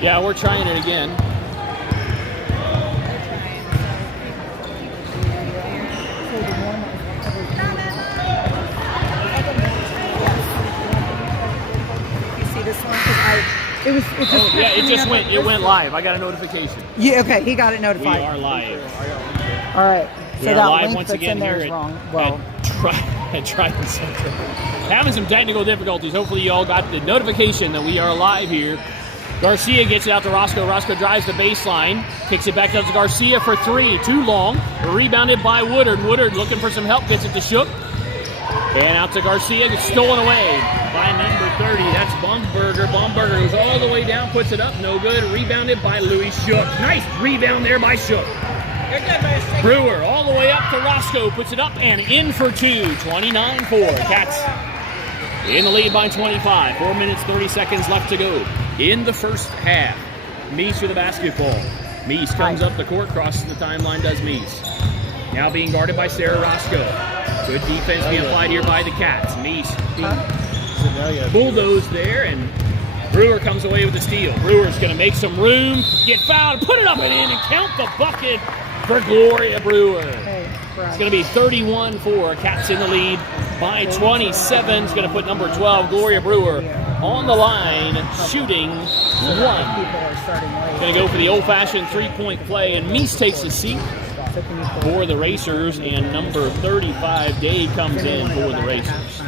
Yeah, we're trying it again. You see this one? It went live. I got a notification. Yeah, okay, he got it notified. We are live. All right. So we are that live link once that's again in there here is wrong. Well, at Triton Central. Having some technical difficulties. Hopefully you all got the notification that we are live here. Garcia gets it out to Roscoe. Roscoe drives the baseline, kicks it back out to Garcia for three. Too long. Rebounded by Woodard. Woodard looking for some help. Gets it to Shook. And out to Garcia. Gets stolen away by number 30. That's Baumberger. Baumberger goes all the way down. Puts it up. No good. Rebounded by Louis Shook. Nice rebound there by Shook. Brewer all the way up to Roscoe. Puts it up and in for two. 29-4. Cats in the lead by 25. 4 minutes, 30 seconds left to go in the first half. Meese with the basketball. Meese comes up the court, crosses the timeline, does Meese. Now being guarded by Sarah Roscoe. Good defense being applied here by the Cats. Meese bulldozed there, and Brewer comes away with the steal. Brewer's going to make some room, get fouled, put it up and in, and count the bucket for Gloria Brewer. It's going to be 31-4. Cats in the lead by 27. It's going to put number 12, Gloria Brewer, on the line, shooting one. Going to go for the old-fashioned three-point play, and Meese takes a seat for the Racers, and number 35, Day, comes in for the Racers.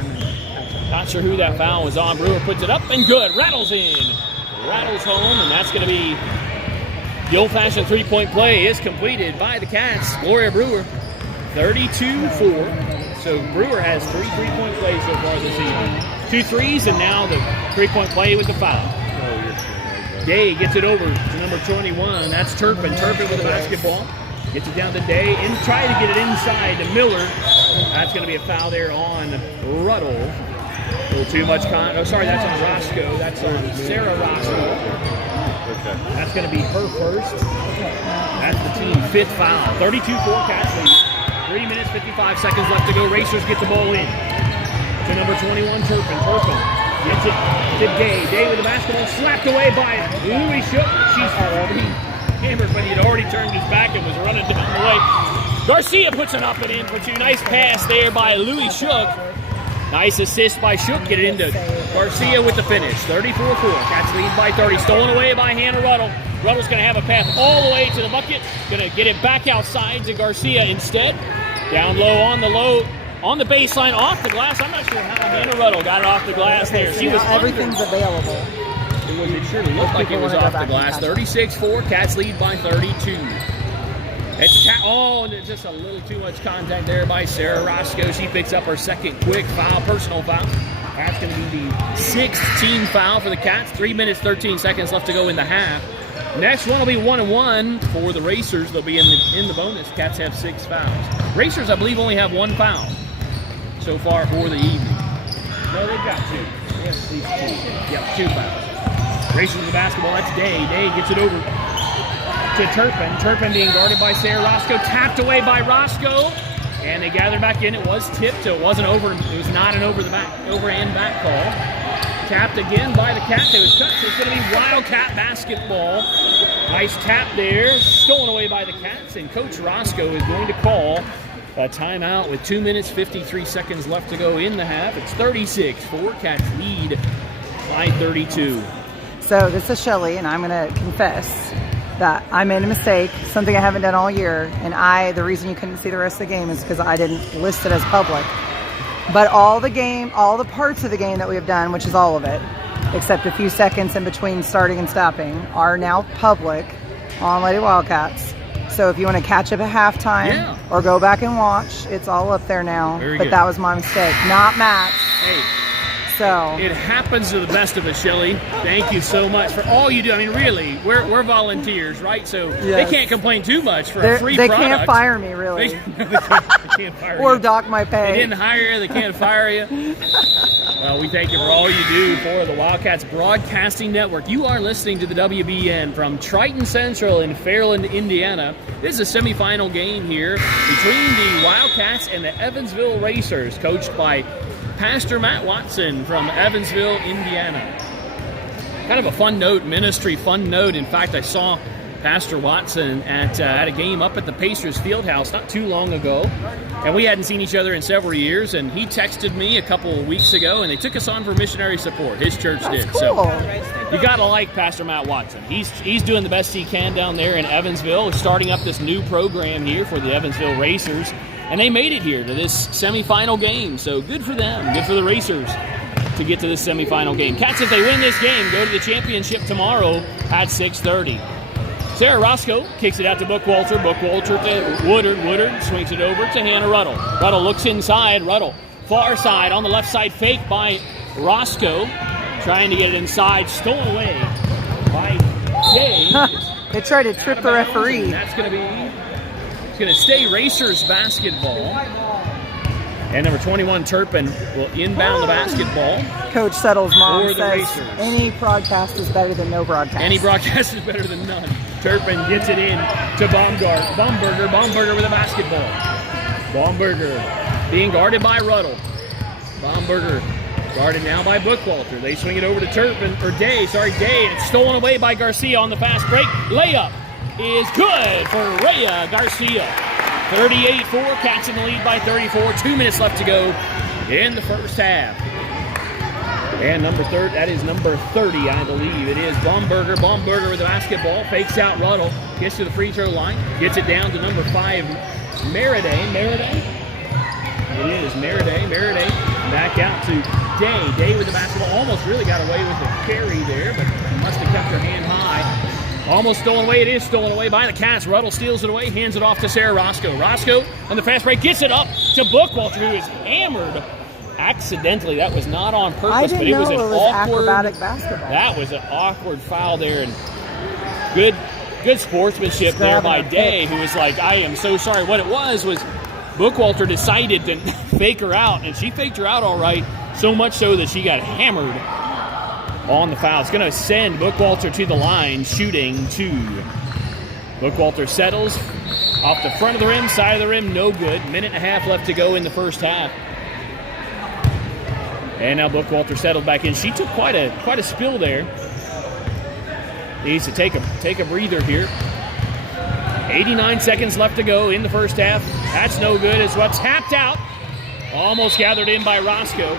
Not sure who that foul was on. Brewer puts it up and good. Rattles in. Rattles home, and that's going to be the old-fashioned three-point play is completed by the Cats. Gloria Brewer, 32-4. So Brewer has three three-point plays so far this evening. 2 threes, and now the three-point play with the foul. Day gets it over to number 21. That's Turpin. Turpin with the basketball. Gets it down to Day and try to get it inside to Miller. That's going to be a foul there on Ruddle. A little too much that's on Roscoe. That's on Sarah Roscoe. That's going to be her first. That's the team's fifth foul. 32-4 Cats lead. 3 minutes, 55 seconds left to go. Racers get the ball in. To number 21, Turpin. Turpin gets it to Day. Day with the basketball slapped away by Louis Shook. She's already hammered, but he had already turned his back and was running down the way. Garcia puts it up and in for two. Nice pass there by Louis Shook. Nice assist by Shook. Get it into Garcia with the finish. 34-4. Cats lead by 30. Stolen away by Hannah Ruddle. Ruddle's going to have a pass all the way to the bucket. Going to get it back outside to Garcia instead. Down low on the baseline, off the glass. I'm not sure how Hannah Ruddle got it off the glass there. She was everything's available. It surely looked like it was off the glass. 36-4. Cats lead by 32. It's just a little too much contact there by Sarah Roscoe. She picks up her second quick foul, personal foul. That's going to be the 6th team foul for the Cats. 3 minutes, 13 seconds left to go in the half. Next one will be 1-1 for the Racers. They'll be in the bonus. Cats have 6 fouls. Racers, I believe, only have 1 foul so far for the evening. No, they've got 2. They have at least 2. Yep, 2 fouls. Racers with the basketball. That's Day. Day gets it over to Turpin. Turpin being guarded by Sarah Roscoe. Tapped away by Roscoe. And they gather back in. It was tipped, so it wasn't over. It was not an over and back call. Tapped again by the Cats. It was cut, so it's going to be Wildcat basketball. Nice tap there. Stolen away by the Cats. And Coach Roscoe is going to call a timeout with 2 minutes, 53 seconds left to go in the half. It's 36-4. Cats lead by 32. So this is Shelly, and I'm going to confess that I made a mistake, something I haven't done all year, and the reason you couldn't see the rest of the game is because I didn't list it as public. But all the parts of the game that we have done, which is all of it, except a few seconds in between starting and stopping, are now public on Lady Wildcats. So if you want to catch up at halftime or go back and watch, it's all up there now. Very but good. That was my mistake, not Matt's. Hey. So it happens to the best of us, Shelly. Thank you so much for all you do. I mean, really, we're volunteers, right? So they can't complain too much for a free product. They can't fire me, really. They can't fire you. Or dock my pay. They didn't hire you. They can't fire you. Well, we thank you for all you do for the Wildcats Broadcasting Network. You are listening to the WBN from Triton Central in Fairland, Indiana. This is a semifinal game here between the Wildcats and the Evansville Racers, coached by Pastor Matt Watson from Evansville, Indiana. kind of a fun note, ministry fun note. In fact, I saw Pastor Watson at a game up at the Pacers Fieldhouse not too long ago, and we hadn't seen each other in several years, and he texted me a couple of weeks ago, and they took us on for missionary support. His church did. Cool. So you got to like Pastor Matt Watson. He's doing the best he can down there in Evansville, starting up this new program here for the Evansville Racers, and they made it here to this semifinal game, so good for them, good for the Racers to get to this semifinal game. Cats, if they win this game, go to the championship tomorrow at 6:30. Sarah Roscoe kicks it out to Bookwalter. Bookwalter to Woodard. Woodard swings it over to Hannah Ruddle. Ruddle looks inside. Ruddle, far side, on the left side, fake by Roscoe. Trying to get it inside. Stolen away by Day. They tried to trip the referee. That's going to stay Racers basketball. And number 21, Turpin, will inbound the basketball. Coach Settle's mom For the says Racers. any broadcast is better than no broadcast. Any broadcast is better than none. Turpin gets it in to Baumberger. Baumberger with a basketball. Baumberger being guarded by Ruddle. Baumberger guarded now by Bookwalter. They swing it over to Turpin, or Day, and it's stolen away by Garcia on the fast break. Layup is good for Rhea Garcia. 38-4, Cats in the lead by 34. 2 minutes left to go in the first half. And that is number 30, I believe. It is Baumberger. Baumberger with the basketball. Fakes out Ruddle. Gets to the free throw line. Gets it down to number 5, Meriday. It is Meriday. Back out to Day. Day with the basketball. Almost really got away with the carry there, but must have kept her hand high. Almost stolen away. It is stolen away by the Cats. Ruddle steals it away. Hands it off to Sarah Roscoe. Roscoe on the fast break. Gets it up to Bookwalter, who is hammered accidentally. That was not on purpose, but it was an awkward acrobatic basketball. That was an awkward foul there, and good sportsmanship there by Day, who was like, I am so sorry. What it was Bookwalter decided to fake her out, and she faked her out all right, so much so that she got hammered on the foul. It's going to send Bookwalter to the line, shooting 2. Bookwalter settles off the front of the rim, side of the rim, no good. Minute and a half left to go in the first half. And now Bookwalter settled back in. She took quite a spill there. Needs to take a breather here. 89 seconds left to go in the first half. That's no good. It's what's tapped out. Almost gathered in by Roscoe.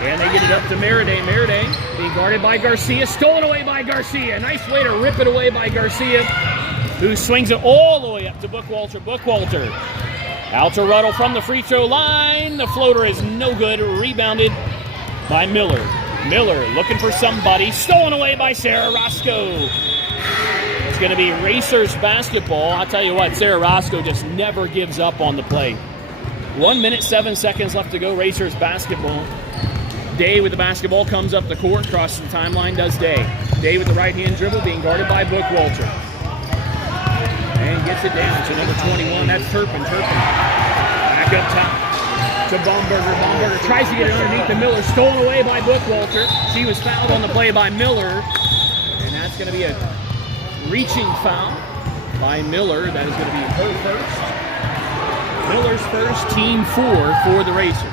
And they get it up to Meriday. Meriday being guarded by Garcia. Stolen away by Garcia. Nice way to rip it away by Garcia, who swings it all the way up to Bookwalter. Bookwalter out to Ruddle from the free throw line. The floater is no good. Rebounded by Miller. Miller looking for somebody. Stolen away by Sarah Roscoe. It's going to be Racers basketball. I'll tell you what, Sarah Roscoe just never gives up on the play. 1 minute, 7 seconds left to go. Racers basketball. Day with the basketball comes up the court, crosses the timeline, does Day. Day with the right-hand dribble, being guarded by Bookwalter. And gets it down to number 21. That's Turpin. Back up top to Baumberger. Baumberger tries to get it underneath the Miller. Stolen away by Bookwalter. She was fouled on the play by Miller. And that's going to be a reaching foul by Miller. That is going to be her first. Miller's first, team 4 for the Racers.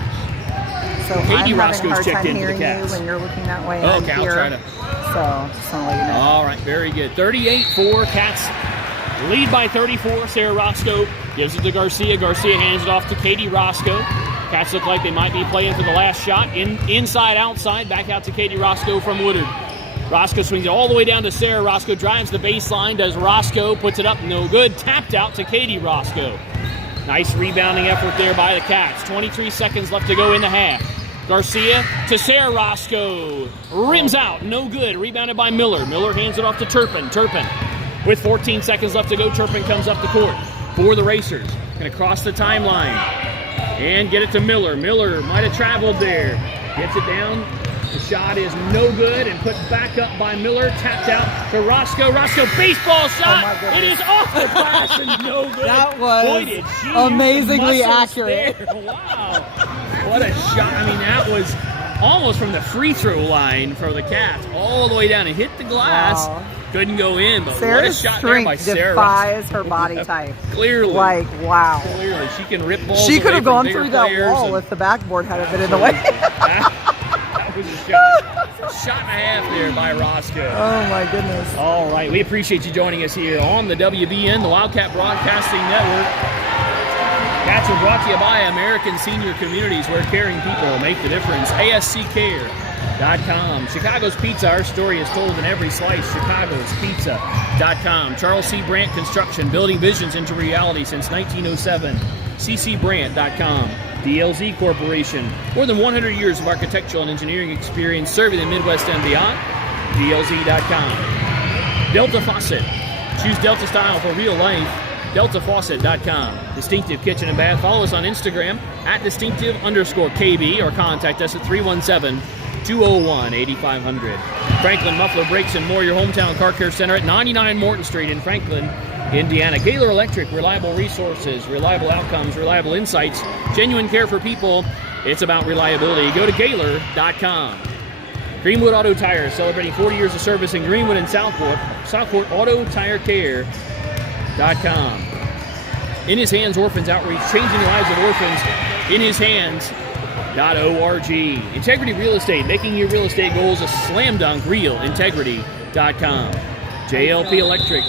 So Katie I'm Roscoe's having a hard checked time into the hearing you Cats. when you're looking that way. Okay, I'm I'll here. try to. So just want to let you know. All right, very good. 38-4, Cats lead by 34. Sarah Roscoe gives it to Garcia. Garcia hands it off to Katie Roscoe. Cats look like they might be playing for the last shot. Inside, outside, back out to Katie Roscoe from Woodard. Roscoe swings it all the way down to Sarah Roscoe. Drives the baseline. Does Roscoe. Puts it up. No good. Tapped out to Katie Roscoe. Nice rebounding effort there by the Cats. 23 seconds left to go in the half. Garcia to Sarah Roscoe. Rims out. No good. Rebounded by Miller. Miller hands it off to Turpin. Turpin with 14 seconds left to go. Turpin comes up the court for the Racers. Going to cross the timeline and get it to Miller. Miller might have traveled there. Gets it down. The shot is no good and put back up by Miller. Tapped out to Roscoe. Roscoe, baseball shot. It is off the glass and no good. That was Boy, did she amazingly use the muscles accurate. there. Wow. What a shot. I mean, that was almost from the free throw line for the Cats all the way down and hit the glass. Wow. Couldn't go in, but Sarah's what a shot there by strength Sarah. defies her body type. Clearly. Like, wow. Clearly. She can rip balls She could away have from gone bigger through that players wall and- if the backboard hadn't been in the way. That was a shot. Shot and a half there by Roscoe. Oh, my goodness. All right, we appreciate you joining us here on the WBN, the Wildcat Broadcasting Network. Cats are brought to you by American Senior Communities, where caring people make the difference. ASCCare.com. Chicago's Pizza, our story is told in every slice. ChicagosPizza.com. Charles C. Brandt Construction, building visions into reality since 1907. CCBrandt.com. DLZ Corporation, more than 100 years of architectural and engineering experience serving the Midwest and beyond. DLZ.com. Delta Faucet, choose Delta style for real life. DeltaFaucet.com. Distinctive Kitchen and Bath. Follow us on Instagram at distinctive_KB or contact us at 317-201-8500. Franklin Muffler Brakes and More, your hometown car care center at 99 Morton Street in Franklin, Indiana. Gaylor Electric, reliable resources, reliable outcomes, reliable insights, genuine care for people. It's about reliability. Go to Gaylor.com. Greenwood Auto Tire, celebrating 40 years of service in Greenwood and Southport. Southport Auto Tire Care.com. In His Hands Orphans Outreach, changing the lives of orphans. In His Hands.org. Integrity Real Estate, making your real estate goals a slam dunk. Realintegrity.com. JLP Electric,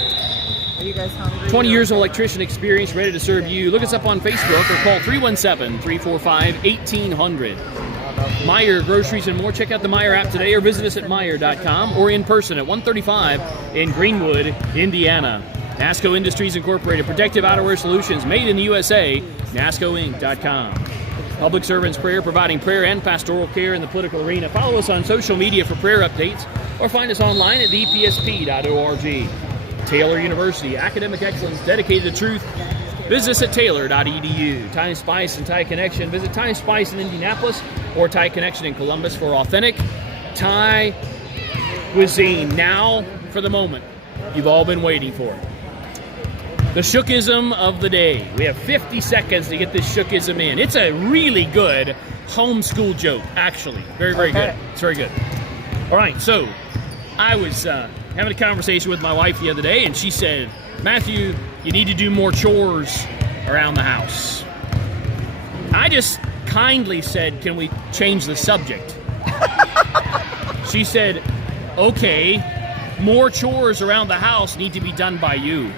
Are you guys hungry? 20 years of electrician experience, ready to serve you. Look us up on Facebook or call 317-345-1800. Meyer Groceries and More. Check out the Meyer app today or visit us at Meyer.com or in person at 135 in Greenwood, Indiana. NASCO Industries Incorporated, protective outerwear solutions made in the USA. NASCOinc.com. Public Servants Prayer, providing prayer and pastoral care in the political arena. Follow us on social media for prayer updates or find us online at thepsp.org. Taylor University, academic excellence dedicated to truth. Visit us at taylor.edu. Thai Spice and Thai Connection. Visit Thai Spice in Indianapolis or Thai Connection in Columbus for authentic Thai cuisine. Now for the moment you've all been waiting for. The shookism of the day. We have 50 seconds to get this shookism in. It's a really good homeschool joke, actually. Very, very good. It's very good. All right, so I was having a conversation with my wife the other day, and she said, Matthew, you need to do more chores around the house. I just kindly said, can we change the subject? She said, okay, more chores around the house need to be done by you.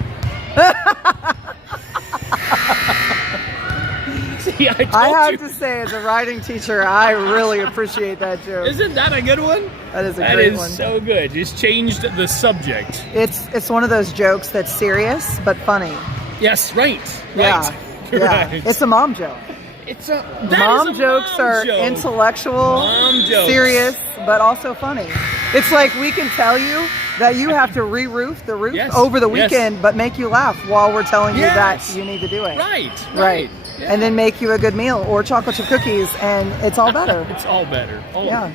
See, I have to say, as a writing teacher, I really appreciate that joke. Isn't that a good one? That is a great one. That is so good. Just changed the subject. It's one of those jokes that's serious but funny. Yes, right. Yeah, Right. It's a mom joke. Mom jokes are intellectual, serious, but also funny. It's like we can tell you that you have to re-roof the roof over the weekend, but make you laugh while we're telling you that you need to do it. Right. Yeah. And then make you a good meal or chocolate chip cookies, and it's all better. It's all better.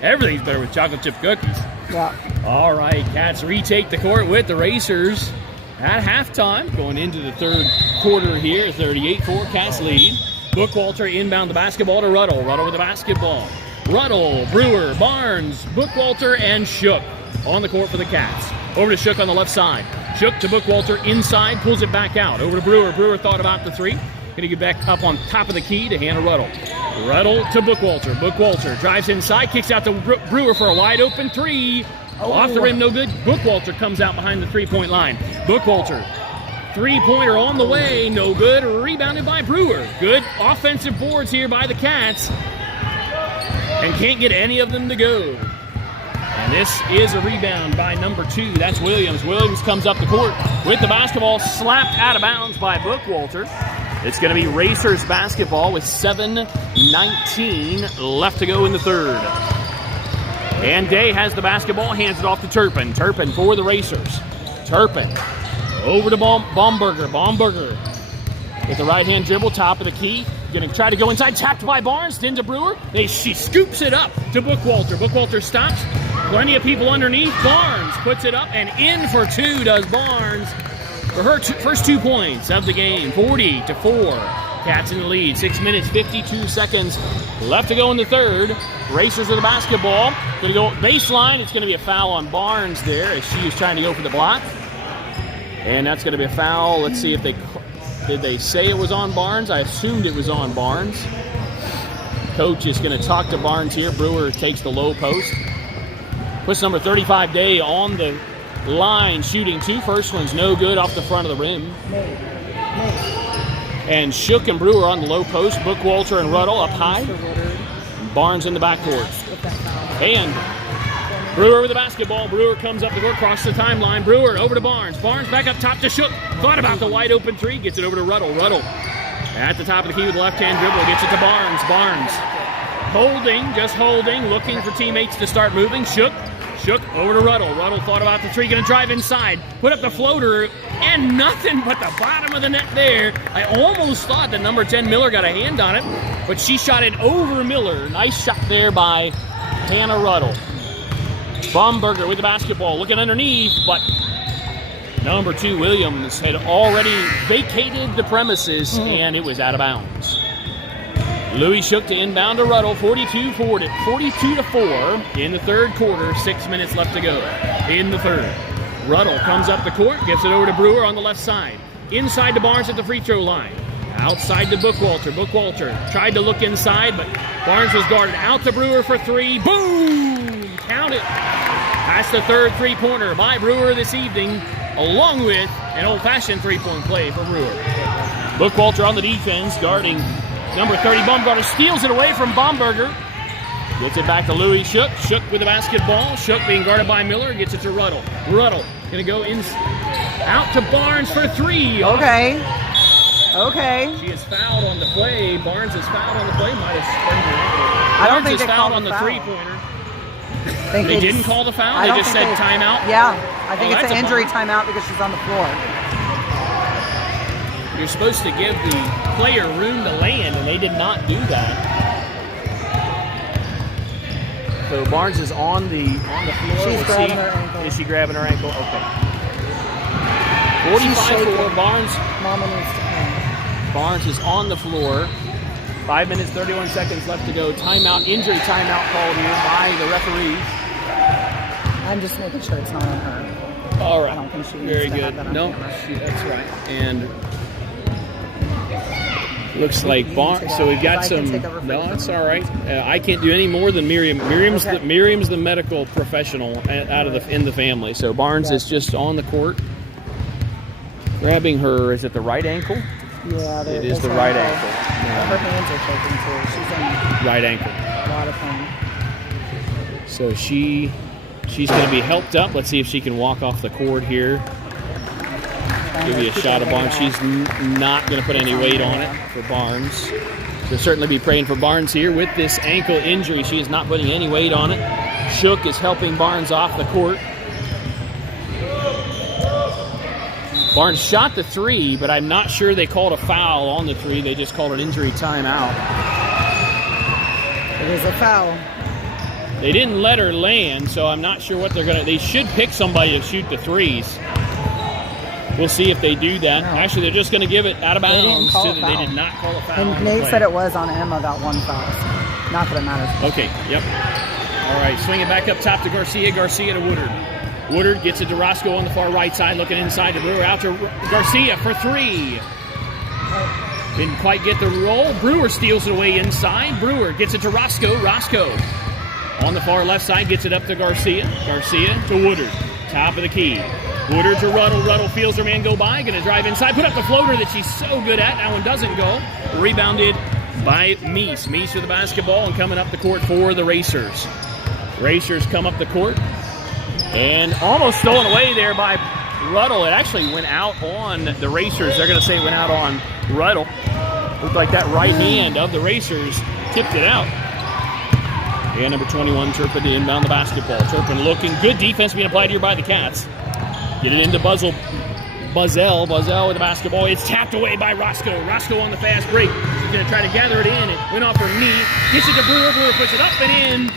Everything's better with chocolate chip cookies. Yeah. All right, Cats retake the court with the Racers at halftime, going into the third quarter here. 38-4 Cats lead. Bookwalter inbound the basketball to Ruddle. Ruddle with the basketball. Ruddle, Brewer, Barnes, Bookwalter, and Shook on the court for the Cats. Over to Shook on the left side. Shook to Bookwalter inside, pulls it back out. Over to Brewer. Brewer thought about the three. Going to get back up on top of the key to Hannah Ruddle. Ruddle to Bookwalter. Bookwalter drives inside, kicks out to Brewer for a wide open three. Off the rim, no good. Bookwalter comes out behind the three-point line. Bookwalter, three-pointer on the way, no good. Rebounded by Brewer. Good offensive boards here by the Cats. And can't get any of them to go. And this is a rebound by number 2. That's Williams. Williams comes up the court with the basketball slapped out of bounds by Bookwalter. It's going to be Racers basketball with 7:19 left to go in the third. And Day has the basketball, hands it off to Turpin. Turpin for the Racers. Turpin over to Baumberger. Baumberger with the right-hand dribble, top of the key. Going to try to go inside, tapped by Barnes, then to Brewer. She scoops it up to Bookwalter. Bookwalter stops. Plenty of people underneath. Barnes puts it up, and in for 2 does Barnes for her first 2 points of the game. 40-4. Cats in the lead. 6 minutes, 52 seconds left to go in the third. Racers with the basketball. Going to go baseline. It's going to be a foul on Barnes there as she was trying to go for the block. And that's going to be a foul. Let's see if did they say it was on Barnes? I assumed it was on Barnes. Coach is going to talk to Barnes here. Brewer takes the low post. Puts number 35, Day, on the line, shooting 2. First one's no good off the front of the rim. And Shook and Brewer on the low post. Bookwalter and Ruddle up high. Barnes in the backcourt. And Brewer with the basketball. Brewer comes up the court, crosses the timeline. Brewer over to Barnes. Barnes back up top to Shook. Thought about the wide open 3. Gets it over to Ruddle. Ruddle at the top of the key with the left-hand dribble. Gets it to Barnes. Barnes holding, just holding, looking for teammates to start moving. Shook over to Ruddle. Ruddle thought about the 3, going to drive inside, put up the floater, and nothing but the bottom of the net there. I almost thought that number 10 Miller got a hand on it, but she shot it over Miller. Nice shot there by Hannah Ruddle. Baumberger with the basketball, looking underneath, but number 2 Williams had already vacated the premises, and it was out of bounds. Louis Shook to inbound to Ruddle, 42-4 in the third quarter, 6 minutes left to go in the third. Ruddle comes up the court, gets it over to Brewer on the left side. Inside to Barnes at the free throw line. Outside to Bookwalter. Bookwalter tried to look inside, but Barnes was guarded. Out to Brewer for 3. Boom! Count it. That's the third three-pointer by Brewer this evening, along with an old-fashioned three-point play for Brewer. Bookwalter on the defense, guarding number 30, Baumgartner, steals it away from Baumberger. Gets it back to Louis Shook. Shook with the basketball. Shook being guarded by Miller. Gets it to Ruddle. Ruddle going to go in, out to Barnes for 3. Okay. She is fouled on the play. Barnes is fouled on the play. Might have sprained her ankle. I don't think Barnes is they fouled called on the the foul. three-pointer. They didn't call the foul? They just said timeout? Yeah. I think it's that's an a injury foul. timeout because she's on the floor. You're supposed to give the player room to land, and they did not do that. So Barnes is on the floor. She's We'll grabbing see. her ankle. Is she grabbing her ankle? Okay. She's 45-4. shaking. Barnes. Mama needs to come. Barnes is on the floor. 5 minutes, 31 seconds left to go. Timeout, injury timeout called here by the referee. I'm just making sure it's not on her. All right. I don't think she needs Very to good. have that on No, camera. that's right. And looks like You Barnes. take So we've got I can some. take over for No, you. that's all right. I can't do any more than Miriam. Miriam's Okay. the medical professional out of in the family. So Barnes is just on the court, grabbing her. Is it the right ankle? Yeah, It is the right ankle. Her hands are shaking too. She's in Right ankle. a lot of pain. So she's going to be helped up. Let's see if she can walk off the court here. Give you a shot of Barnes. She's not going to put any weight on it for Barnes. She'll certainly be praying for Barnes here with this ankle injury. She is not putting any weight on it. Shook is helping Barnes off the court. Barnes shot the 3, but I'm not sure they called a foul on the 3. They just called an injury timeout. It is a foul. They didn't let her land, so I'm not sure what they're going to... They should pick somebody to shoot the 3s. We'll see if they do that. No. Actually, they're just going to give it out of They didn't bounds. call a They foul. did not call a foul on And the Nate play. said it was on Emma, that one foul. Not that it matters. Okay, yep. All right, swing it back up top to Garcia. Garcia to Woodard. Woodard gets it to Roscoe on the far right side, looking inside to Brewer. Out to Garcia for 3. Didn't quite get the roll. Brewer steals it away inside. Brewer gets it to Roscoe. Roscoe on the far left side gets it up to Garcia. Garcia to Woodard. Top of the key. Woodard to Ruddle. Ruddle feels her man go by. Going to drive inside. Put up the floater that she's so good at. That one doesn't go. Rebounded by Meese. Meese with the basketball and coming up the court for the Racers. Racers come up the court. And almost stolen away there by Ruddle. It actually went out on the Racers. They're going to say it went out on Ruddle. Looked like that right hand of the Racers tipped it out. And number 21, Turpin to inbound the basketball. Turpin looking good defense being applied here by the Cats. Get it into Buzzell with the basketball. It's tapped away by Roscoe. Roscoe on the fast break. She's going to try to gather it in. It went off her knee. Gets it to Brewer. Brewer puts it up and in.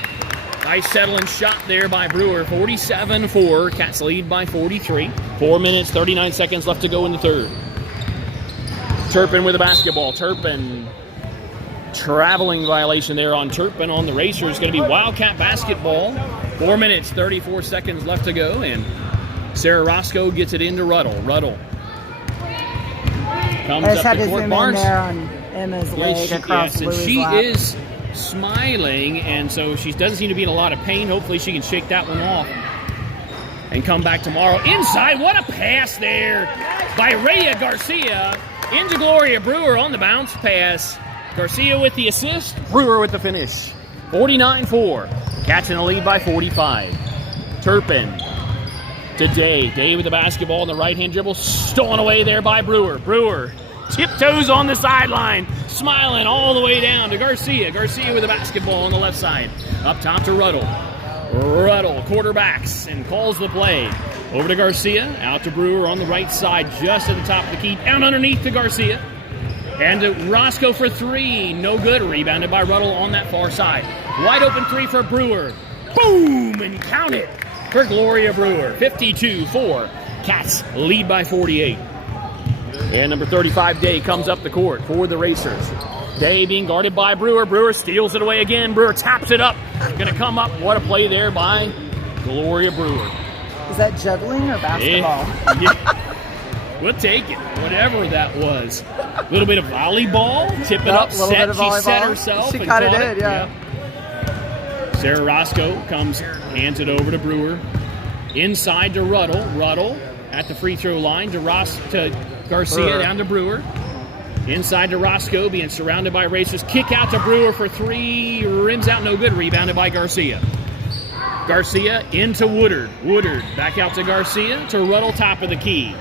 Nice settling shot there by Brewer. 47-4. Cats lead by 43. 4 minutes, 39 seconds left to go in the third. Turpin with the basketball. Turpin, traveling violation there on Turpin on the Racers. Going to be Wildcat basketball. 4 minutes, 34 seconds left to go. And Sarah Roscoe gets it into Ruddle. Ruddle comes I just up had the to court. zoom in Barnes. there on Emma's leg across And Louis' she lap. is smiling, and so she doesn't seem to be in a lot of pain. Hopefully she can shake that one off and come back tomorrow. Inside, what a pass there by Rhea Garcia into Gloria Brewer on the bounce pass. Garcia with the assist, Brewer with the finish. 49-4, Cats in the lead by 45. Turpin to Day. Day with the basketball in the right-hand dribble, stolen away there by Brewer. Brewer tiptoes on the sideline, smiling all the way down to Garcia. Garcia with the basketball on the left side. Up top to Ruddle. Ruddle quarterbacks and calls the play. Over to Garcia, out to Brewer on the right side, just at the top of the key. Down underneath to Garcia. And to Roscoe for three. No good. Rebounded by Ruddle on that far side. Wide open three for Brewer. Boom! And count it for Gloria Brewer. 52-4. Cats lead by 48. And number 35, Day, comes up the court for the Racers. Day being guarded by Brewer. Brewer steals it away again. Brewer taps it up. Going to come up. What a play there by Gloria Brewer. Is that juggling or basketball? Yeah. We'll take it, whatever that was. A little bit of volleyball. Tip it up, set. She set herself. She caught it, yeah. Sarah Roscoe comes, hands it over to Brewer. Inside to Ruddle. Ruddle at the free throw line to Garcia, down to Brewer. Inside to Roscoe, being surrounded by Racers. Kick out to Brewer for three. Rims out, no good. Rebounded by Garcia. Garcia into Woodard. Woodard back out to Garcia, to Ruddle, top of the key.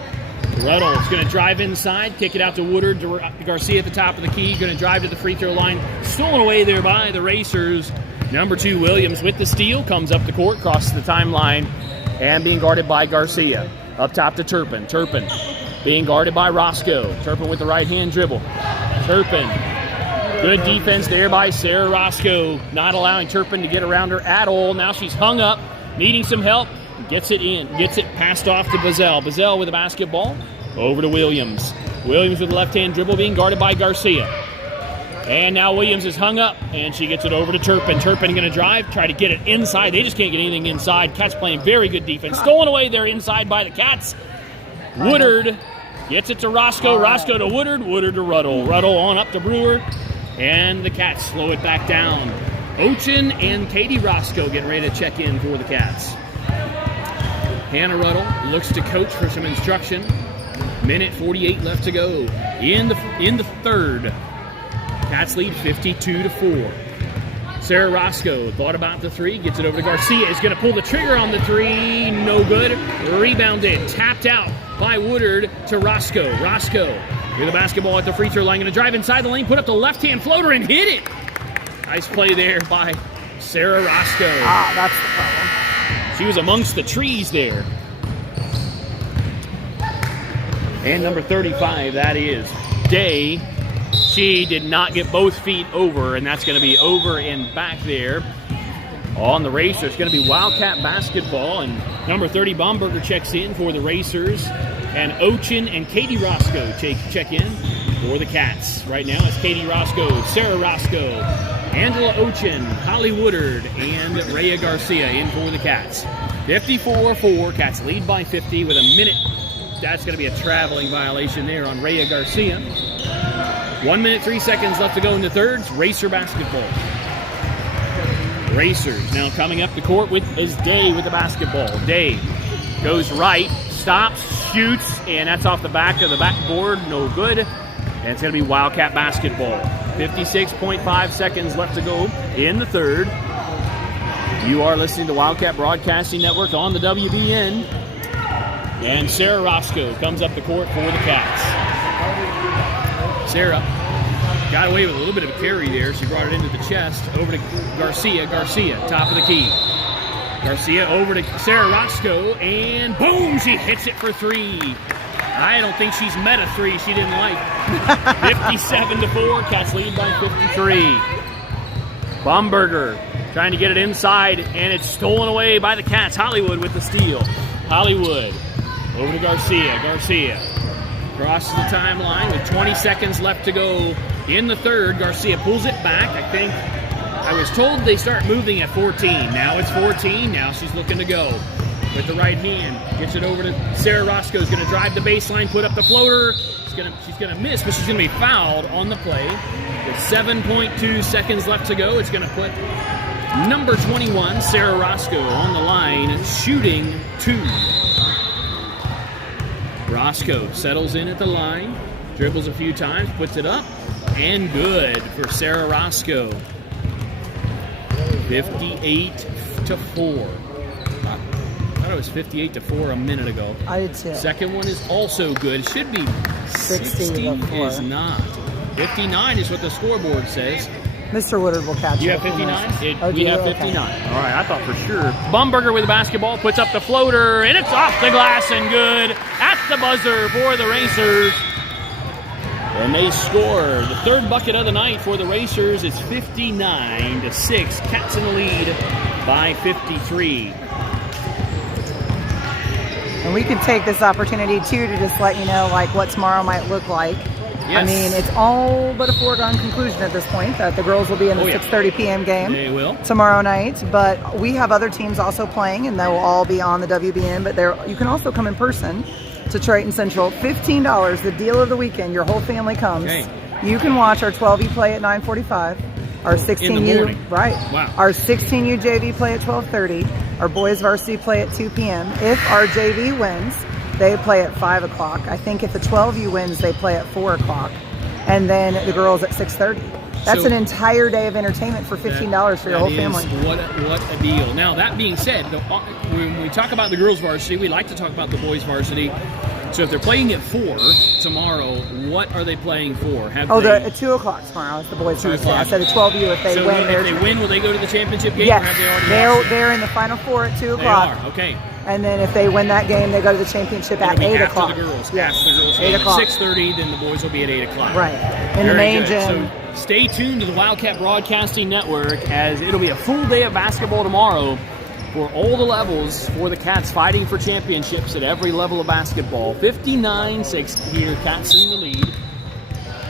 Ruddle is going to drive inside, kick it out to Woodard, to Garcia at the top of the key, going to drive to the free throw line. Stolen away there by the Racers. Number 2, Williams with the steal, comes up the court, crosses the timeline, and being guarded by Garcia. Up top to Turpin. Turpin being guarded by Roscoe. Turpin with the right-hand dribble. Turpin. Good defense there by Sarah Roscoe, not allowing Turpin to get around her at all. Now she's hung up, needing some help. Gets it in. Gets it passed off to Bazell. Bazell with the basketball. Over to Williams. Williams with the left-hand dribble, being guarded by Garcia. And now Williams is hung up, and she gets it over to Turpin. Turpin going to drive, try to get it inside. They just can't get anything inside. Cats playing very good defense. Stolen away there inside by the Cats. Woodard gets it to Roscoe. Roscoe to Woodard. Woodard to Ruddle. Ruddle on up to Brewer. And the Cats slow it back down. Ochin and Katie Roscoe getting ready to check in for the Cats. Hannah Ruddle looks to coach for some instruction. Minute 48 left to go in the third. Cats lead 52-4. Sarah Roscoe thought about the three, gets it over to Garcia. Is going to pull the trigger on the three. No good. Rebounded. Tapped out by Woodard to Roscoe. Roscoe with the basketball at the free throw line. Going to drive inside the lane, put up the left-hand floater and hit it. Nice play there by Sarah Roscoe. That's the problem. She was amongst the trees there. And number 35, that is Day. She did not get both feet over, and that's going to be over and back there on the Racers. It's going to be Wildcat basketball, and number 30, Baumberger, checks in for the Racers, and Ochin and Katie Roscoe check in for the Cats. Right now it's Katie Roscoe, Sarah Roscoe, Angela Ochin, Holly Woodard, and Rhea Garcia in for the Cats. 54-4, Cats lead by 50 with a minute. That's going to be a traveling violation there on Rhea Garcia. 1 minute, 3 seconds left to go in the third. It's Racer basketball. Racers now coming up the court is Day with the basketball. Day goes right, stops, shoots, and that's off the back of the backboard. No good. And it's going to be Wildcat basketball. 56.5 seconds left to go in the third. You are listening to Wildcat Broadcasting Network on the WBN. And Sarah Roscoe comes up the court for the Cats. Sarah got away with a little bit of a carry there. She brought it into the chest. Over to Garcia. Garcia, top of the key. Garcia over to Sarah Roscoe, and boom! She hits it for three. I don't think she's met a three she didn't like. 57-4, Cats lead by 53. Baumberger trying to get it inside, and it's stolen away by the Cats. Hollywood with the steal. Hollywood over to Garcia. Garcia crosses the timeline with 20 seconds left to go in the third. Garcia pulls it back. I was told they start moving at 14. Now it's 14. Now she's looking to go with the right hand. Gets it over to Sarah Roscoe. Is going to drive the baseline, put up the floater. She's going to miss, but she's going to be fouled on the play. With 7.2 seconds left to go, it's going to put number 21, Sarah Roscoe, on the line, shooting 2. Roscoe settles in at the line, dribbles a few times, puts it up, and good for Sarah Roscoe. 58-4. I thought it was 58-4 a minute ago. I did too. Second one is also good. It should be 60. Is not. 59 is what the scoreboard says. Mr. Woodard will catch it. You have 59? We have 59. Okay. All right, I thought for sure. Bumberger with the basketball, puts up the floater, and it's off the glass and good. At the buzzer for the Racers. And they score the third bucket of the night for the Racers. It's 59-6. Cats in the lead by 53. And we could take this opportunity, too, to just let you know, like, what tomorrow might look like. Yes. I mean, it's all but a foregone conclusion at this point that the girls will be in the 6:30 p.m. game They will. tomorrow night. But we have other teams also playing, and they will all be on the WBN. But you can also come in person to Triton Central. $15, the deal of the weekend. Your whole family comes. Okay. You can watch our 12U play at 9:45. Our 16U, right? Wow. Our 16U JV play at 12:30. Our boys varsity play at 2 p.m. If our JV wins, they play at 5 o'clock. I think if the 12U wins, they play at 4 o'clock. And then the girls at 6:30. That's an entire day of entertainment for $15 for your whole family. What a deal. Now, that being said, when we talk about the girls varsity, we like to talk about the boys varsity. So if they're playing at 4 tomorrow, what are they playing for? They're at 2 o'clock tomorrow. It's the boys varsity. I said the 12U if they win. If they win, will they go to the championship game? Yes. Or have they already lost? They're in the Final Four at 2 o'clock. They are, okay. And then if they win that game, they go to the championship at 8 o'clock. After the girls. Yes. After the girls 8 o'clock. 6:30, then the boys will be at 8 o'clock. Right. In the main gym. So stay tuned to the Wildcat Broadcasting Network, as it'll be a full day of basketball tomorrow for all the levels for the Cats, fighting for championships at every level of basketball. 59-6 here, Cats in the lead.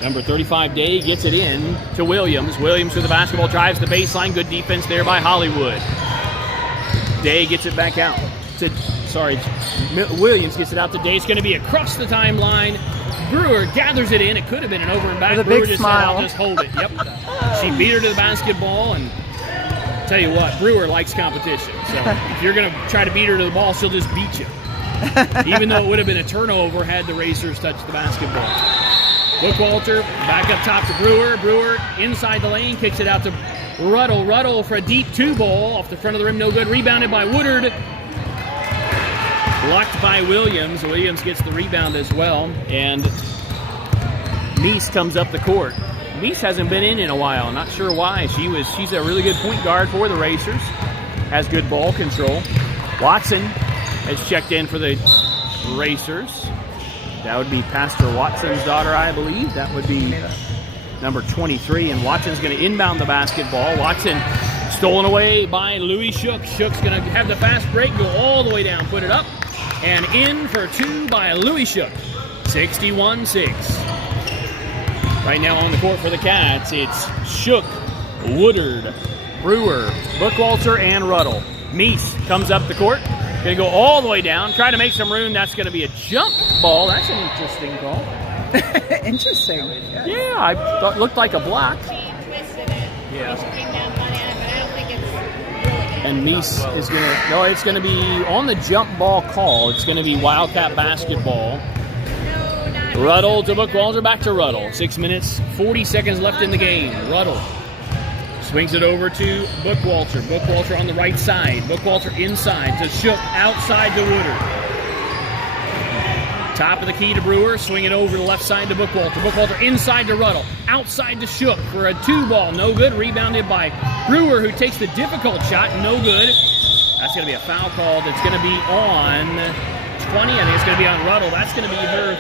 Number 35, Day, gets it in to Williams. Williams with the basketball, drives the baseline. Good defense there by Hollywood. Day gets it back out. Williams gets it out to Day. It's going to be across the timeline. Brewer gathers it in. It could have been an over and back. With a Brewer big just smile. said, I'll just hold it. Yep. She beat her to the basketball, and tell you what, Brewer likes competition. So if you're going to try to beat her to the ball, she'll just beat you. Even though it would have been a turnover had the Racers touched the basketball. Bookwalter back up top to Brewer. Brewer inside the lane, kicks it out to Ruddle. Ruddle for a deep 2 ball off the front of the rim, no good. Rebounded by Woodard. Blocked by Williams. Williams gets the rebound as well. And Meese comes up the court. Meese hasn't been in a while. Not sure why. She's a really good point guard for the Racers. Has good ball control. Watson has checked in for the Racers. That would be Pastor Watson's daughter, I believe. That would be number 23. And Watson's going to inbound the basketball. Watson stolen away by Louis Shook. Shook's going to have the fast break, go all the way down, put it up, and in for 2 by Louis Shook. 61-6. Right now on the court for the Cats, it's Shook, Woodard, Brewer, Bookwalter, and Ruddle. Meese comes up the court. Going to go all the way down, try to make some room. That's going to be a jump ball. That's an interesting call. Interesting. Yeah, I thought it looked like a block. Yeah. And Meese is going to, no, it's going to be on the jump ball call. It's going to be Wildcat basketball. Ruddle to Bookwalter, back to Ruddle. 6 minutes, 40 seconds left in the game. Ruddle swings it over to Bookwalter. Bookwalter on the right side. Bookwalter inside to Shook, outside to Woodard. Top of the key to Brewer, swing it over the left side to Bookwalter. Bookwalter inside to Ruddle, outside to Shook for a 2 ball, no good. Rebounded by Brewer, who takes the difficult shot, no good. That's going to be a foul call. That's going to be on 20. I think it's going to be on Ruddle. That's going to be her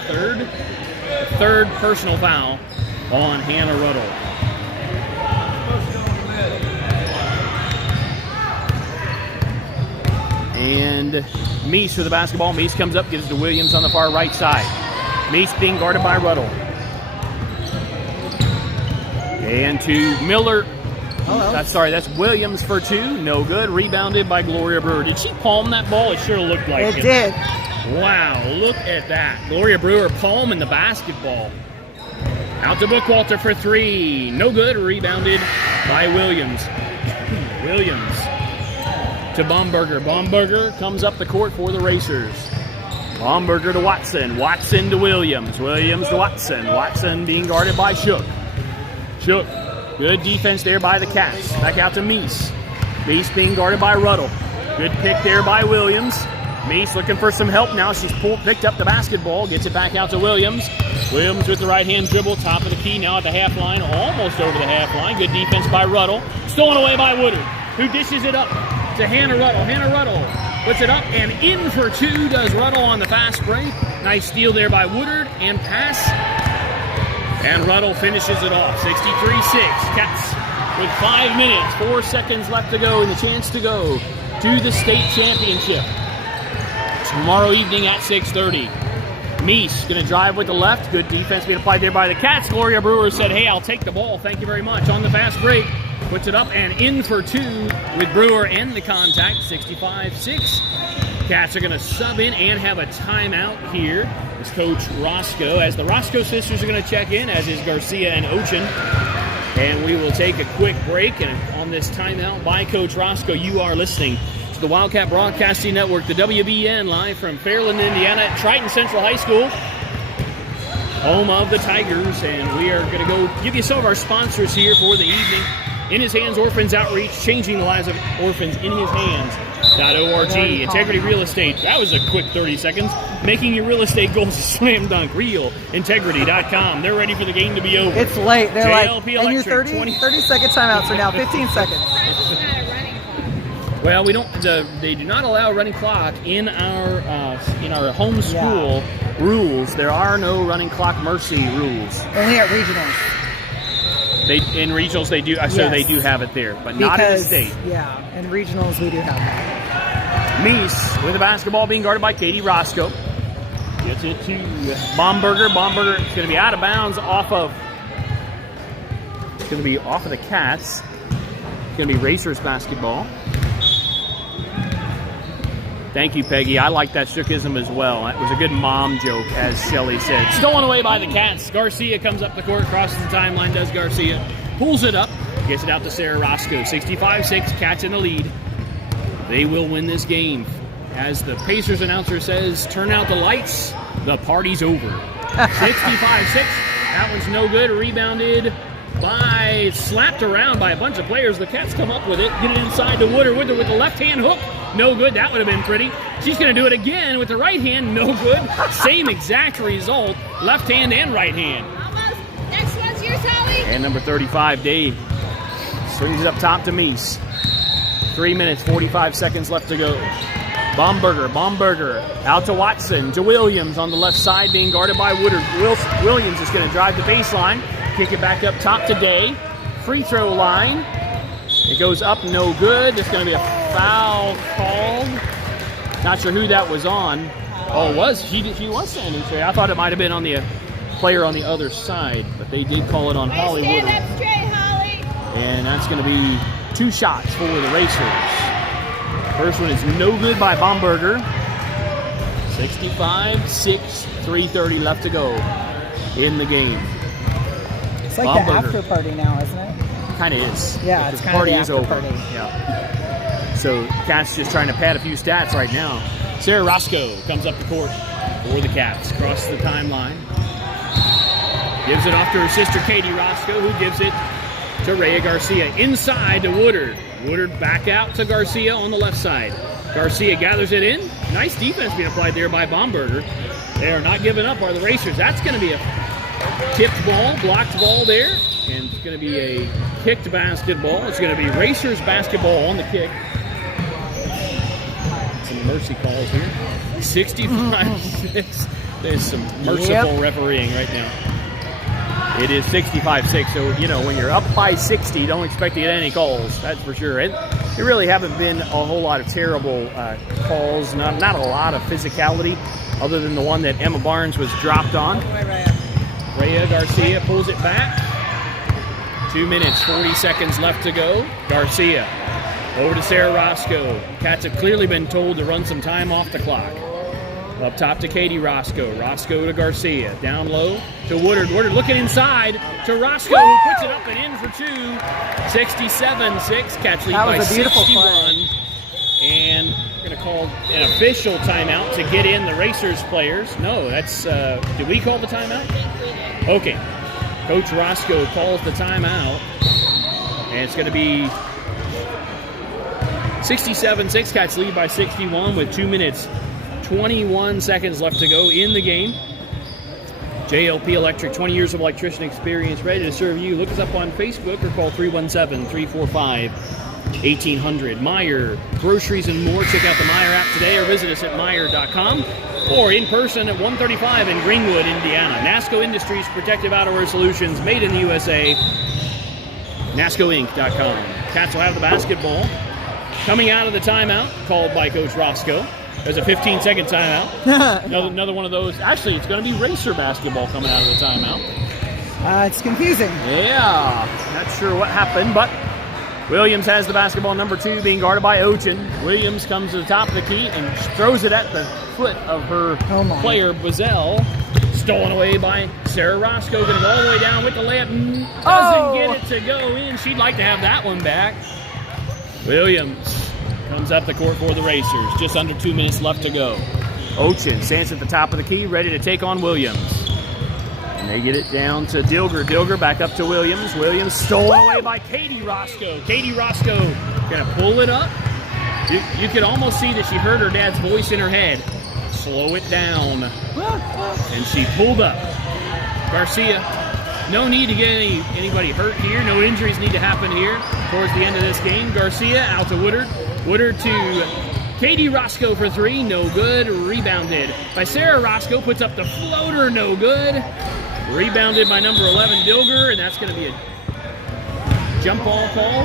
third personal foul on Hannah Ruddle. And Meese with the basketball. Meese comes up, gives it to Williams on the far right side. Meese being guarded by Ruddle. And to Miller. That's Williams for 2. No good. Rebounded by Gloria Brewer. Did she palm that ball? It sure looked like it. It did. Wow, look at that. Gloria Brewer palming the basketball. Out to Bookwalter for three. No good. Rebounded by Williams. Williams to Baumberger. Baumberger comes up the court for the Racers. Baumberger to Watson. Watson to Williams. Williams to Watson. Watson being guarded by Shook. Shook. Good defense there by the Cats. Back out to Meese. Meese being guarded by Ruddle. Good pick there by Williams. Meese looking for some help now. She's picked up the basketball. Gets it back out to Williams. Williams with the right-hand dribble. Top of the key now at the half line. Almost over the half line. Good defense by Ruddle. Stolen away by Woodard, who dishes it up to Hannah Ruddle. Hannah Ruddle puts it up and in for two does Ruddle on the fast break. Nice steal there by Woodard and pass. And Ruddle finishes it off. 63-6. Cats with 5 minutes, 4 seconds left to go and the chance to go to the state championship. Tomorrow evening at 6:30. Meese going to drive with the left. Good defense being applied there by the Cats. Gloria Brewer said, hey, I'll take the ball. Thank you very much. On the fast break. Puts it up and in for two with Brewer and the contact. 65-6. Cats are going to sub in and have a timeout here. It's Coach Roscoe, as the Roscoe sisters are going to check in, as is Garcia and Ochin. And we will take a quick break. And on this timeout by Coach Roscoe, you are listening to the Wildcat Broadcasting Network, the WBN, live from Fairland, Indiana, at Triton Central High School, home of the Tigers. And we are going to go give you some of our sponsors here for the evening. In His Hands Orphans Outreach, changing the lives of orphans in his hands.org. Integrity Real Estate, that was a quick 30 seconds. Making your real estate goals a slam dunk. Realintegrity.com. They're ready for the game to be over. It's late. They're JLP like, and your 30-second timeouts are now 15 seconds. Well, we don't. They do not allow a running clock in our home school rules. There are no running clock mercy rules. Only at regionals. In regionals they do, yes. So they do have it there, but not in the state. Yeah, in regionals we do have that. Meese with the basketball being guarded by Katie Roscoe. Gets it to Baumberger. Baumberger is going to be out of bounds off of the Cats. It's going to be Racers basketball. Thank you, Peggy. I like that Shookism as well. That was a good mom joke, as Shelley said. Stolen away by the Cats. Garcia comes up the court, crosses the timeline, does Garcia. Pulls it up, gets it out to Sarah Roscoe. 65-6, Cats in the lead. They will win this game. As the Pacers announcer says, turn out the lights, the party's over. 65-6, that one's no good. Rebounded by, slapped around by a bunch of players. The Cats come up with it, get it inside to Woodard. Woodard with the left-hand hook. No good. That would have been pretty. She's going to do it again with the right hand. No good. Same exact result. Left hand and right hand. Almost. Next one's yours, Holly. And number 35, Dave, swings it up top to Meese. 3 minutes, 45 seconds left to go. Baumberger out to Watson, to Williams on the left side, being guarded by Woodard. Williams is going to drive the baseline, kick it back up top to Day. Free throw line. It goes up, no good. It's going to be a foul called. Not sure who that was on. Oh, it was. She was standing straight. I thought it might have been on the player on the other side, but they did call it on Holly Woodard. Stand up straight, Holly. And that's going to be 2 shots for the Racers. First one is no good by Baumberger. 65-6, 3:30 left to go in the game. It's like the after party now, isn't it? Kind of is. Yeah, it's kind of the after party. Yeah. So Cats just trying to pad a few stats right now. Sarah Roscoe comes up the court for the Cats. Crosses the timeline. Gives it off to her sister Katie Roscoe, who gives it to Rhea Garcia. Inside to Woodard. Woodard back out to Garcia on the left side. Garcia gathers it in. Nice defense being applied there by Baumberger. They are not giving up, are the Racers. That's going to be a tipped ball, blocked ball there. And it's going to be a kicked basketball. It's going to be Racers basketball on the kick. Some mercy calls here. 65-6. There's some merciful refereeing right now. It is 65-6, so, when you're up by 60, don't expect to get any calls. That's for sure. There really haven't been a whole lot of terrible calls, not a lot of physicality, other than the one that Emma Barnes was dropped on. Rhea Garcia pulls it back. 2 minutes, 40 seconds left to go. Garcia over to Sarah Roscoe. Cats have clearly been told to run some time off the clock. Up top to Katie Roscoe. Roscoe to Garcia. Down low to Woodard. Woodard looking inside to Roscoe, who puts it up and in for 2. 67-6. Catch lead by 61. And we're going to call an official timeout to get in the Racers players. No, that's, did we call the timeout? Okay. Coach Roscoe calls the timeout. And it's going to be 67-6. Cats lead by 61 with 2 minutes, 21 seconds left to go in the game. JLP Electric, 20 years of electrician experience, ready to serve you. Look us up on Facebook or call 317-345-1800. Meyer, groceries and more. Check out the Meyer app today or visit us at Meyer.com or in person at 135 in Greenwood, Indiana. NASCO Industries, protective outerwear solutions made in the USA. NASCOinc.com. Cats will have the basketball. Coming out of the timeout called by Coach Roscoe. There's a 15-second timeout. Another one of those. Actually, it's going to be Racer basketball coming out of the timeout. It's confusing. Yeah. Not sure what happened, but Williams has the basketball, number 2, being guarded by Ochin. Williams comes to the top of the key and throws it at the foot of her player, Bazell. Stolen away by Sarah Roscoe. Going to go all the way down with the layup. Doesn't get it to go in. She'd like to have that one back. Williams comes up the court for the Racers. Just under 2 minutes left to go. Ochin stands at the top of the key, ready to take on Williams. And they get it down to Dilger. Dilger back up to Williams. Williams stolen away by Katie Roscoe. Katie Roscoe going to pull it up. You could almost see that she heard her dad's voice in her head. Slow it down. And she pulled up. Garcia. No need to get anybody hurt here. No injuries need to happen here towards the end of this game. Garcia out to Woodard. Woodard to Katie Roscoe for 3. No good. Rebounded by Sarah Roscoe. Puts up the floater. No good. Rebounded by number 11, Dilger. And that's going to be a jump ball call.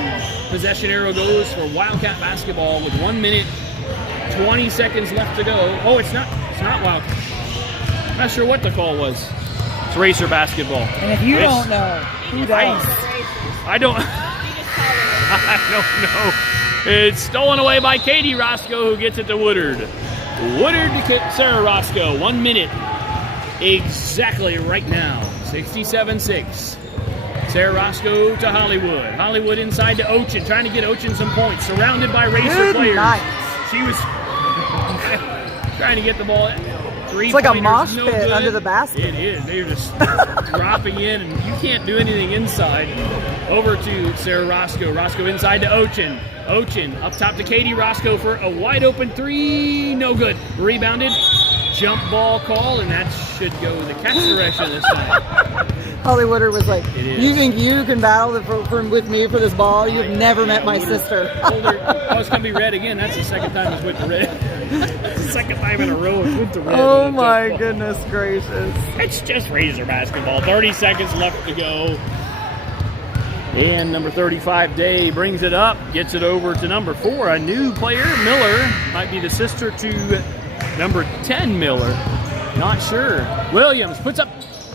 Possession arrow goes for Wildcat basketball with 1 minute, 20 seconds left to go. Oh, it's not Wildcat. I'm not sure what the call was. It's Racer basketball. And if you don't know, who does? I don't know. It's stolen away by Katie Roscoe, who gets it to Woodard. Woodard to Sarah Roscoe. 1 minute exactly right now. 67-6. Sarah Roscoe to Hollywood. Hollywood inside to Ochin, trying to get Ochin some points. Surrounded by Racer players. Night. She was trying to get the ball. It's like a mosh pit under the basket. It is. They're just dropping in, and you can't do anything inside. Over to Sarah Roscoe. Roscoe inside to Ochin. Ochin up top to Katie Roscoe for a wide open 3. No good. Rebounded. Jump ball call, and that should go the Cats' direction this time. Hollywood was like, you think you can battle with me for this ball? You've never met my sister. It's going to be red again. That's the second time it's with the red. It's the second time in a row it's with the red. Oh my goodness gracious. It's just Razor basketball. 30 seconds left to go. And number 35, Day, brings it up, gets it over to number 4, a new player, Miller. Might be the sister to number 10, Miller. Not sure. Williams puts up,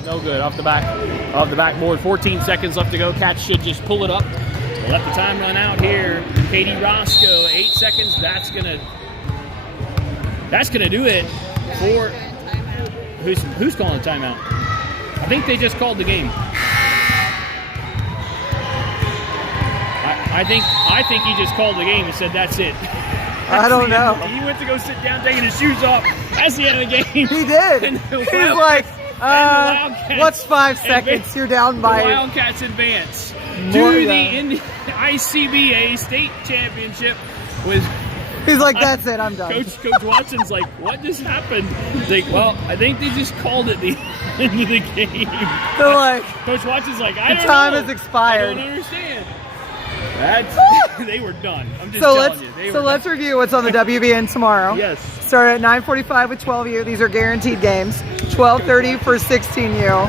no good, off the backboard. 14 seconds left to go. Cats should just pull it up. We'll let the time run out here. Katie Roscoe, 8 seconds. That's gonna do it for who's calling a timeout? I think they just called the game. I think he just called the game and said that's it. I don't know. He went to go sit down, taking his shoes off. That's the end of the game. He did. He's like, what's 5 seconds? You're down by. The Wildcats advance to the ICBA state championship with. He's like, that's it, I'm done. Coach Watson's like, what just happened? He's like, well, I think they just called it the end of the game. They're like, Coach Watson's like, I don't know. The time has expired. I don't understand. They were done. I'm just telling you. Let's review what's on the WBN tomorrow. Yes. Start at 9:45 with 12U. These are guaranteed games. 12:30 for 16U.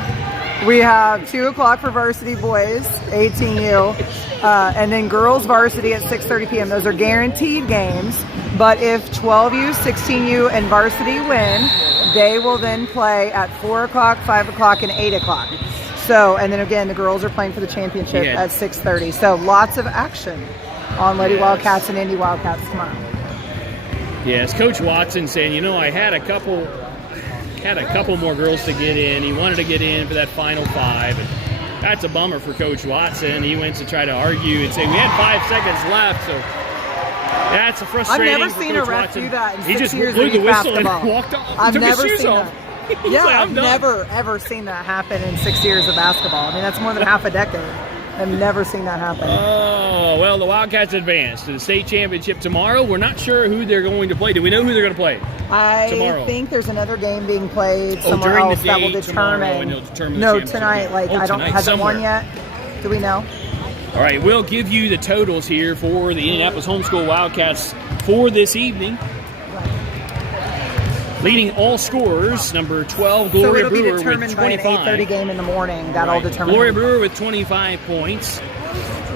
We have 2 o'clock for varsity boys, 18U. And then girls varsity at 6:30 p.m. Those are guaranteed games. But if 12U, 16U, and varsity win, they will then play at 4 o'clock, 5 o'clock, and 8 o'clock. So, and then again, the girls are playing for the championship at 6:30. So lots of action on Lady Wildcats and Indy Wildcats tomorrow. Yes, Coach Watson saying, I had a couple more girls to get in. He wanted to get in for that final 5. And that's a bummer for Coach Watson. He went to try to argue and say, we had 5 seconds left, so that's a frustrating. I've never for seen Coach a ref Watson. do that in He 6 just years blew of the youth whistle and basketball. walked off. I've Took his never shoes seen off. that. He's Yeah, like, I'm I've done. never ever seen that happen in 6 years of basketball. I mean, that's more than half a decade. I've never seen that happen. Oh, well, the Wildcats advance to the state championship tomorrow. We're not sure who they're going to play. Do we know who they're going to play? Tomorrow. I think there's another game being played Oh, somewhere during the else that will day tomorrow, determine. and it'll determine the No, championship tonight. game. Like Oh, I don't tonight, hasn't won somewhere. yet. Do we know? All right, we'll give you the totals here for the Indianapolis Homeschool Wildcats for this evening. Leading all scorers, number 12, So Gloria it'll be Brewer with determined by an 25. 8:30 game in the morning. That'll Right. determine. Gloria Brewer with 25 points.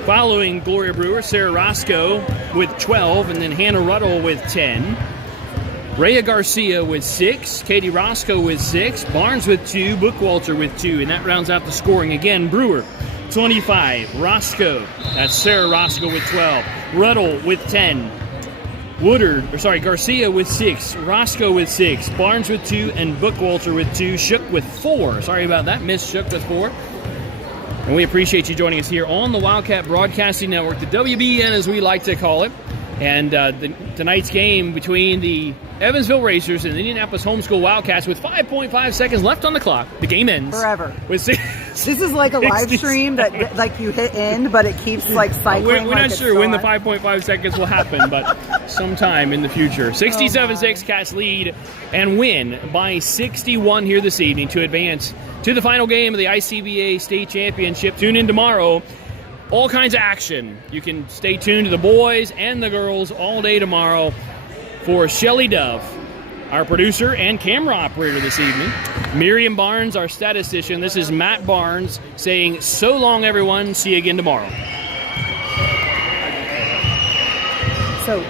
Following Gloria Brewer, Sarah Roscoe with 12, and then Hannah Ruddle with 10. Rhea Garcia with 6, Katie Roscoe with 6, Barnes with 2, Bookwalter with 2, and that rounds out the scoring. Again, Brewer, 25, Roscoe, that's Sarah Roscoe with 12, Ruddle with 10, Garcia with 6, Roscoe with 6, Barnes with 2, and Bookwalter with 2, Shook with 4. Sorry about that, Miss Shook with 4. And we appreciate you joining us here on the Wildcat Broadcasting Network, the WBN as we like to call it. And tonight's game between the Evansville Racers and the Indianapolis Homeschool Wildcats with 5.5 seconds left on the clock. The game ends. Forever. With This is like a live stream that like you hit end, but it keeps like cycling. We're like not it's sure when the on. 5.5 seconds will happen, but sometime in the future. 67-6 Cats lead and win by 61 here this evening to advance to the final game of the ICBA State Championship. Tune in tomorrow. All kinds of action. You can stay tuned to the boys and the girls all day tomorrow. For Shelly Dove, our producer and camera operator this evening, Miriam Barnes, our statistician, this is Matt Barnes saying, so long, everyone. See you again tomorrow. So